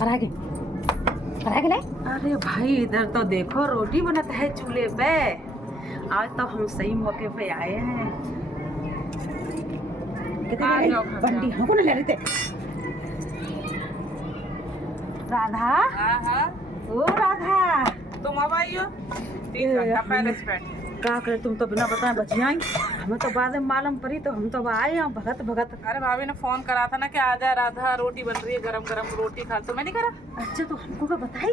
करा के ले। अरे भाई इधर तो देखो रोटी बनता है चूल्हे पे। आज तो हम सही मौके पे आए हैं। बंडी हमको ना ले रहे थे। राधा, ओ राधा, तुम अब आई हो 3 घंटा पहले स्पेंड। क्या करे, तुम तो बिना बताए बची आई। हमें तो बाद में मालूम पड़ी तो हम तो आए हैं भगत भगत। अरे भाभी ने फोन करा था ना कि आ जा राधा, रोटी बन रही है, गरम गरम रोटी खा। तो मैं नहीं करा। अच्छा तो हमको क्या बताई।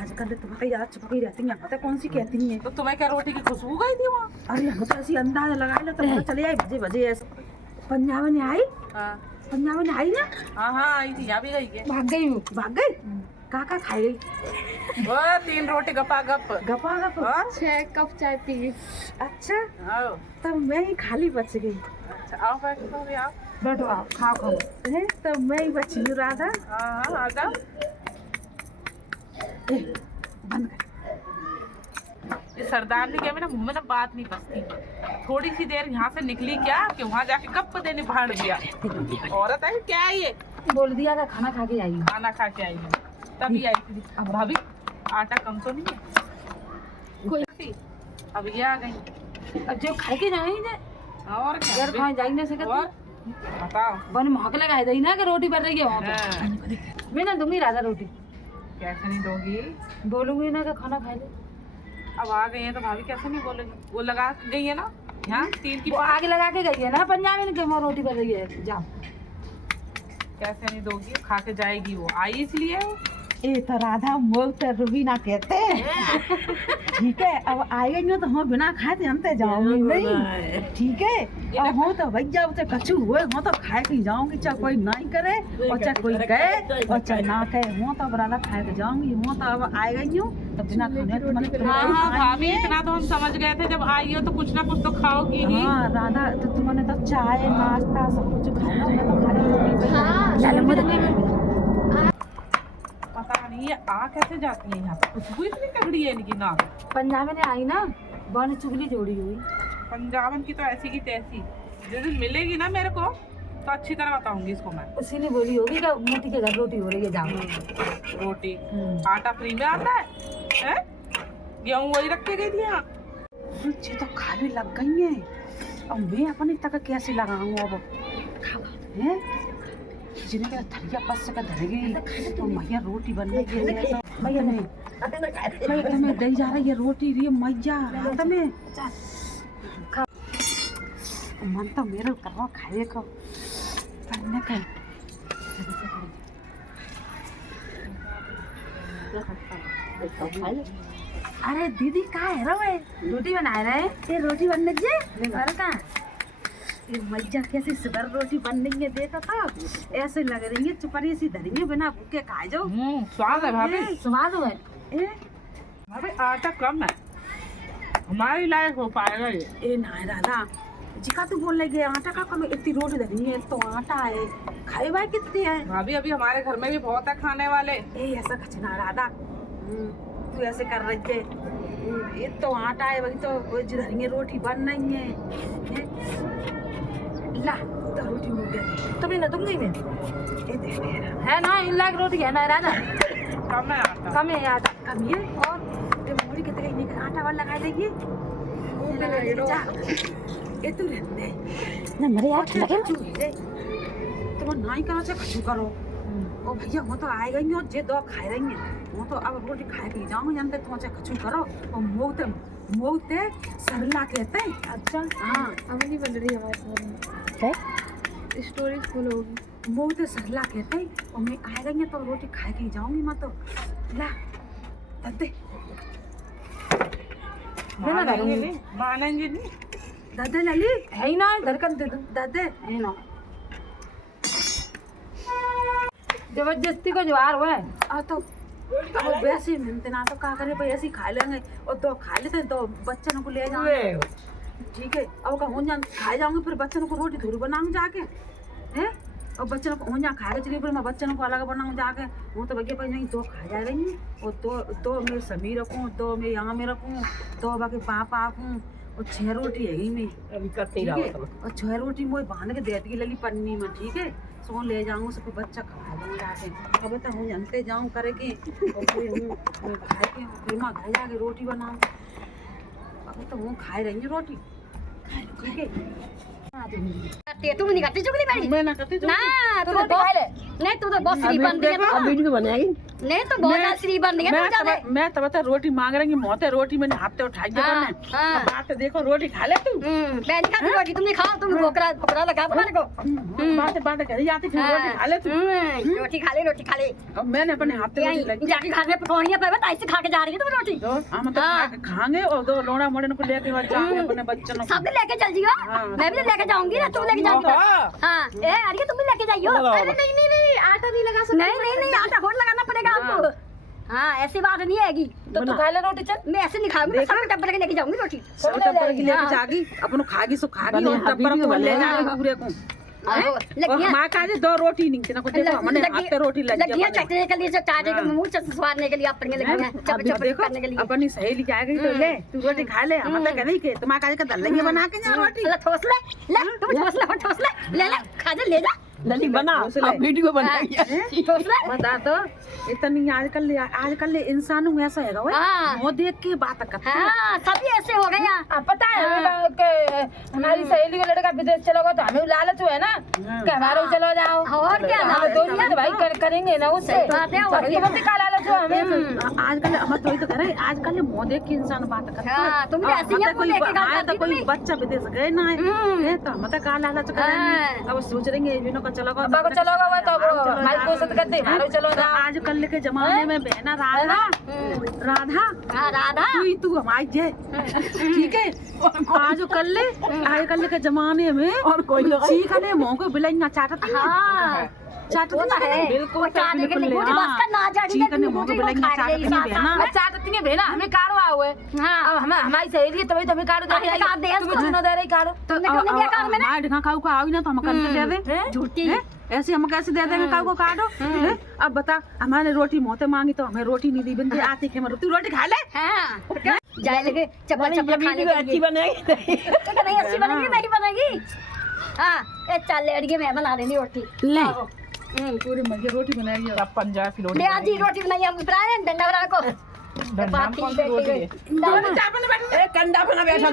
आजकल तो बताई याद चिपकी रहती है, पता कौन सी कहती है। तो तुम्हें क्या रोटी की खुशबू गई थी वहाँ? अरे हम तो ऐसी अंदाजा लगा लो तो पता चले आई बजे बजे ऐसे। पंजाब ने आई, पंजाब ने आई ना। हाँ आई थी, यहाँ भी गई है। भाग गई हूँ, भाग गई। काका खाई गई वो 3 रोटी गपा गप। गपा गप। 6 कप चाय पी गई। अच्छा आओ। तब मैं ही खाली बच गई। अच्छा आओ बैठो भाभी, आओ बैठो आओ खाओ खाओ। तब मैं ही बची हूँ राधा। हाँ आ जाओ। बंद कर। ये सरदार ने क्या मेरा मुंह में ना बात नहीं बसती। थोड़ी सी देर यहाँ से निकली क्या कि वहाँ जाके गप देने भाड़ दिया। औरत है क्या है ये? बोल दिया था खाना खा के आई। खाना खा के आई है तभी आई थी। अब भाभी आटा कम तो नहीं है कोई? अब ये आ गई। अब जो खा के जाएंगे और क्या घर खाए जाएंगे से और बताओ। बन महक लगाए दई ना कि रोटी बन रही है वहाँ पे। मैं ना दूंगी राधा रोटी। कैसे नहीं दोगी? बोलूंगी ना कि खाना खा ले। अब आ गई है तो भाभी कैसे नहीं बोलेगी? वो लगा गई है ना यहाँ 3 की। वो आगे लगा के गई है ना पंजाबी ने कि वहाँ रोटी बन रही है। जाओ। कैसे नहीं दोगी? खा के जाएगी वो, आई इसलिए। ए तो राधा मोल तो रुबीना कहते हैं। ठीक है अब आएगा नहीं तो हम बिना खाए थे हम तो जाऊंगी नहीं। ठीक है अब हम तो भैया उसे कछु हुए हम तो खाए के जाऊंगी, चाहे कोई नहीं करे और चाहे कोई कहे और चाहे ना कहे। हम तो राधा खाए के जाऊंगी। हम तो अब आएगा नहीं तो बिना खाने तो मैंने हाँ भाभी इतना तो हम समझ गए थे, जब आई हो तो कुछ ना कुछ तो खाओगी ही। हाँ राधा तो तुमने तो चाय नाश्ता सब कुछ खाना। मैं तो खाली रोटी पता नहीं ये आ कैसे जाती है यहाँ पे। खुशबू इतनी तगड़ी है इनकी ना। पंजाब ने आई ना बन चुगली जोड़ी हुई। पंजाबन की तो ऐसी की तैसी। जिस दिन मिलेगी ना मेरे को तो अच्छी तरह बताऊंगी इसको मैं। उसी ने बोली होगी कि मोती के घर रोटी हो रही है। जाओ रोटी आटा फ्री में आता है? गेहूँ वही रख के गई थी यहाँ। रुचि तो खाने लग गई है। अब मैं अपनी तक कैसे लगाऊं अब। हैं जिन्हें क्या थरिया पस का धर गई तो मैया रोटी बनने के लिए तो मैया नहीं मैया तुम्हें दई जा रही है रोटी रे मैया हाथ में। मन तो मेरे करवा खाए को बनने का। अरे दीदी कहाँ है रो? रोटी बना रहे हैं। ये रोटी बनने दीजिए। और कहाँ ये मैया कैसी सुगर रोटी बन रही है। देखा था ऐसे लग रही है चुपड़ी सी धरी में बिना भूखे खा जाओ। स्वाद है भाभी। स्वाद है भाभी आटा कम है, हमारी लायक हो पाएगा ये। ए ना राधा जी का तू बोल रही है आटा का कम। इतनी रोटी धरी है तो आटा है खाई भाई कितनी है। भाभी अभी हमारे घर में भी बहुत है खाने वाले। ए ऐसा कुछ ना राधा तू ऐसे कर रही है। ये तो आटा है वही तो धरी रोटी बन रही है। ला तो रोटी मुझे दे तो मैं ना दूंगी मैं। है ना 1 लाख रोटी है ना राधा। कम है आटा। कम है आटा कम है। और ये मोड़ी के तक नहीं आटा वाला लगा देगी। ये तू रहने ना मेरे यार लगे तुम नहीं करो से कछु करो। ओ भैया वो तो आएगा ही और जे दो खाए रही है वो तो अब रोटी खाए के जाऊंगी जानते तुम से कछु करो। और मोते सरला कहते हैं। अच्छा हाँ अब नहीं बन रही हमारे साथ में स्टोरी फुल होगी। मोते सरला कहते हैं और मैं आएगा ही तो रोटी खाए के जाऊंगी। मैं तो ला दे मानेंगे नहीं। दादा लाली है ही ना धड़कन दे दो दादा है ना। जबरदस्ती को जवार हुआ है तो वैसे मिलते ना तो क्या करे भाई ऐसे खा लेंगे और तो खा लेते तो बच्चों को ले जाएंगे। ठीक है अब हो जाए खा जाऊंगे फिर बच्चों को रोटी थोड़ी बनाऊंगी जाके हैं। और बच्चों को हो जाए खा के चलिए फिर मैं बच्चों को अलग बनाऊँ जाके। वो तो भैया भाई नहीं दो खा जा रही हूँ और दो मैं समी रखूँ दो मैं यहाँ में रखूँ दो बाकी पापा रखूँ और 6 रोटी है मैं अभी करते ही और 6 रोटी मुझे बांध के देती लली पन्नी में। ठीक है सो ले जाऊंगा सबको बच्चा खा दूंगा आके अब बता हूँ जानते जाऊँ करे कि और कोई हूँ खाए के फिर माँ घर जाके रोटी बनाऊँ। अब तो हूँ खाए रही हूँ रोटी ठीक है। तुम नहीं करती चुगली मेरी मैं ना करती ना तू तो बहुत नहीं तू तो बहुत श्री बन रही है अब वीडियो बनाएगी नहीं तो बहुत ज्यादा श्री बन रही है तू ज्यादा मैं तब तक रोटी मांग रही हूँ मोते रोटी मैंने हाथ पे उठाई दे हाँ, हाँ। बात देखो रोटी खा ले तू मैं नहीं खाती रोटी तुम नहीं खाओ तुम बोकरा बोकरा लगा तुम्हारे को बात घर जाती फिर रोटी खा ले तू रोटी खा ले अब मैंने अपने हाथ पे रोटी लगी जाके घर में पकौड़ियां पे ऐसे खा के जा रही है तुम रोटी तो हम तो खाएंगे और दो लोड़ा मोड़े को लेके वहां जाएंगे अपने बच्चों को सब लेके चल जियो मैं भी लेके जाऊंगी ना तुम लेके जाओगी हाँ ए अरे तुम भी लेके जाइयो अरे नहीं आटा नहीं लगा सकते नहीं आटा और लगाना पड़ेगा आपको हाँ ऐसी बात नहीं आएगी तो तू खा ले रोटी चल मैं ऐसे नहीं खाऊंगी सब टब्बर के लेके जाऊंगी रोटी सब टब्बर की लेके जागी अपन खागी सो खागी और टब्बर को ले जाएगी पूरे को माँ का दो रोटी नहीं तेना को देखो हमने हाथ पे रोटी लगी है चटने के लिए चाटे के मुंह से स्वादने के लिए अपने लगी है चप चप करने के लिए अपनी सहेली के आएगी तो ले तू रोटी खा ले हम तो कह के तुम का दल्ले बना के जा रोटी ठोस ले तुम ठोस ले खा जा ले जा लली बना वीडियो बनाएगी ठोस ले बता तो इतनी आजकल इंसान ऐसा है वो देख के बात करता है हाँ सभी ऐसे हो गए हैं पता है हमें कि हमारी सहेली का लड़का विदेश चला गया तो हमें लालच हुआ है ना कि हमारे चलो जाओ और क्या तो भाई करेंगे ना उससे का लालच हुआ हमें आजकल हम तो कह रहे आजकल मुँह देख के इंसान बात करता है तुम कोई बच्चा विदेश गए ना है तो हम तो का लालच करेंगे अब सोच रहे चलो चलो आजकल के जमाने में बहना राधा तू हमारी जे ठीक है आजकल के जमाने में और कोई सीख ले मुँह को बिलैया चाटती है बिल्कुल बहना हमें काढ़वा हुए हमारी सहेली तभी तो हमें काढ़ो झूठी ऐसे हम कैसे दे देंगे काऊ को काटो अब बता हमारे रोटी मोते मांगी तो हमें रोटी नहीं दी बंदी आती है तू रोटी खा ले जाए लगे चप्पल खाने के अच्छी बनेगी नहीं अच्छी बनेगी नहीं बनेगी हाँ चल ले अड़िए मैं बना देनी रोटी ले पूरी मजे रोटी बनाएगी और आप पंजाबी रोटी आज रोटी बनाई हम डंडा बना को कंडा बना बैठा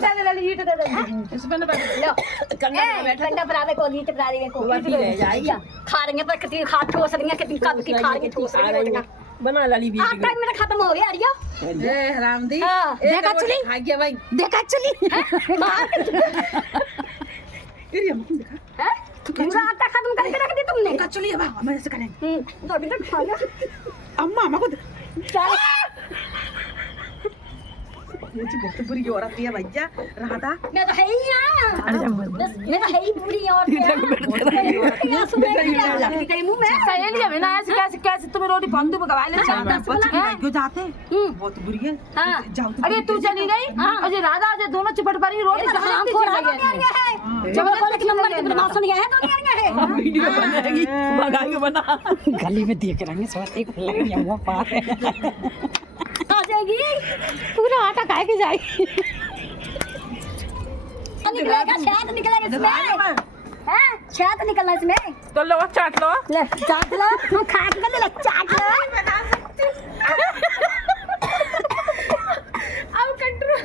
खा रही है पर खा ठोस रही है कितनी कब की खा रही है ठोस रही है बना लाली भी टाइम मेरा खत्म हो गया अड़िया ए हरामदी देखा चली खा गया भाई देखा चली तेरी हमको देखा है पूरा आटा खत्म करके रख दी तुमने देखा चली अब हम ऐसे करेंगे तो अभी तक खा लिया अम्मा को चल ये जी बहुत बुरी औरत है भैया राधा मैं तो है ही मैं तो है ही बुरी औरत है सुने मुंह में सहेली है ना ऐसे कैसे तुम्हें रोटी बंदू में गवा ले क्यों जाते बहुत बुरी है जाओ अरे तू चली गई अजय राधा अजय दोनों चिपट पड़ी रोटी हम को है जब कॉलेज नंबर के बदमाश नहीं है दुनिया है वीडियो बनेगी भगाई बना गली में देख रहे हैं स्वाति को लग गया वो पार आ जाएगी पूरा आटा खाए के जाएगी निकलेगा शायद निकलेगा इसमें हैं शायद निकलना इसमें तो लो चाट लो ले चाट लो हम खा के ले चाट लो बना सकती अब कंट्रोल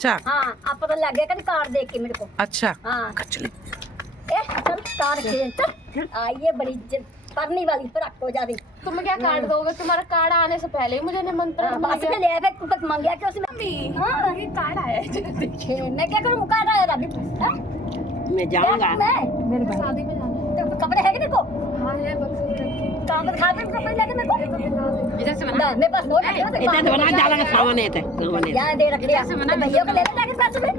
अच्छा हाँ अब पता लग गया कि कार्ड देख के मेरे को अच्छा हाँ चले चल कार्ड खेल आइए बड़ी इज्जत पढ़ने वाली पर आपको जाती तुम क्या कार्ड दोगे? तुम्हारा कार्ड आने से पहले ही मुझे निमंत्रण बस में ले आया कुछ मांग गया कि उसमें हां ये कार्ड आया है देखिए मैं क्या करूं कार्ड आया अभी मैं जाऊंगा मेरे भाई शादी में जाना तो कपड़े है कि देखो हां है बक्से काम में खाते कपड़े लेके मेरे को इधर से बना मेरे पास नोट है इधर से बना डाला के सामान है सामान यहां दे रख दिया भैया को ले ले जाके पास में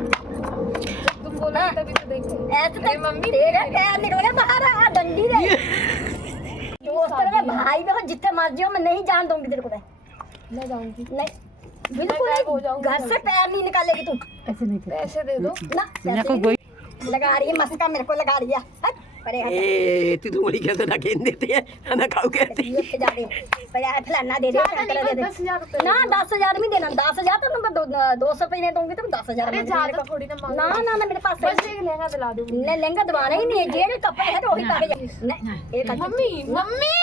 तुम बोलो तभी तो देखो ऐसे मम्मी तेरा क्या निकल गया बाहर आ डंडी दे दोस्त मेरे भाई को जितने मर्जी हो मैं नहीं जान दूंगी तेरे को मैं जाऊंगी नहीं बिल्कुल नहीं घर से पैर नहीं निकालेगी तू ऐसे नहीं पैसे दे दो ना लगा रही है मस्का मेरे को लगा रही है परे हट ए तू तो मुड़ी कैसे ना खेल देती है ना खाओ कहती ये पे जा दे परे आ फलाना दे दे ज्यादा शंकर दे नहीं, दे 10,000 रुपए ना 10,000 नहीं देना 10,000 तो मैं 200 रुपये नहीं दूंगी तो 10,000 अरे ज्यादा थोड़ी ना मांगो। ना ना मेरे पास बस एक लहंगा दिला दो ने लहंगा दबाना ही नहीं है जेल कपड़े है तो वही पा के नहीं एक मम्मी मम्मी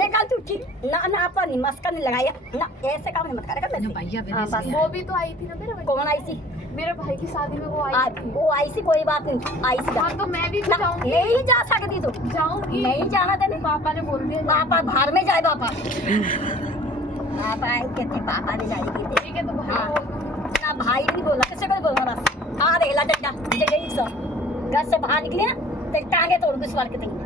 एक आल झूठी ना ना आपा नहीं मस्का नहीं लगाया ना ऐसे काम नहीं मत करेगा मैं भैया वो भी तो आई थी ना कौन आई थी मेरे भाई की शादी में वो आई थी। वो आई सी कोई बात नहीं आई सी हाँ तो मैं भी तो जाऊंगी। नहीं जा सकती तू जाऊंगी नहीं जाना तेने पापा ने बोल दिया पापा बाहर में जाए पापा पापा आए कहते पापा ने जाएगी ठीक है तो हाँ। भाई बोल दो। ना भाई नहीं बोला किसी को नहीं बोलना बस आ रेला डंडा जगह सब घर से बाहर निकले ना तो टांगे तोड़ के सवार के देंगे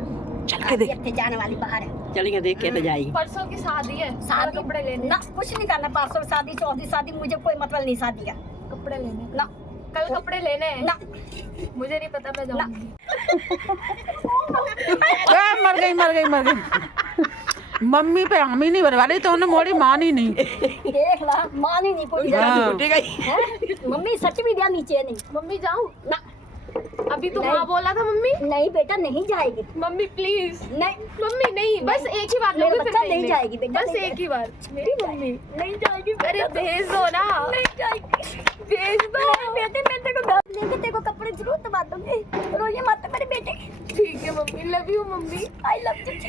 चल के देख इतने जाने वाली बाहर है चलेंगे देख के तो जाएगी परसों की शादी है शादी कपड़े लेने ना कुछ नहीं करना 500 शादी 14 शादी मुझे कोई मतलब नहीं शादी का कपड़े लेने ना कल कपड़े लेने हैं ना मुझे नहीं पता मैं जाऊंगी मर गई मम्मी पे हम ही नहीं बनवाली तो उन्हें मोड़ी मानी नहीं। देख ला मानी नहीं कोई हाँ। टूटी गई हैं? मम्मी सच भी दिया नीचे नहीं मम्मी जाऊं ना अभी तो नहीं। हाँ बोला था मम्मी नहीं बेटा नहीं जाएगी मम्मी प्लीज नहीं मम्मी नहीं बस एक ही बार मेरा लोगे, फिर बच्चा नहीं जाएगी बेटा बस नहीं एक ही बार मेरी मम्मी नहीं जाएगी अरे भेज दो ना नहीं जाएगी भेज दो मेरे बेटे मैं तेरे को घर लेके तेरे को कपड़े जरूर दबा दूंगी रोइए मत मेरे बेटे ठीक है mummy love you mummy I love you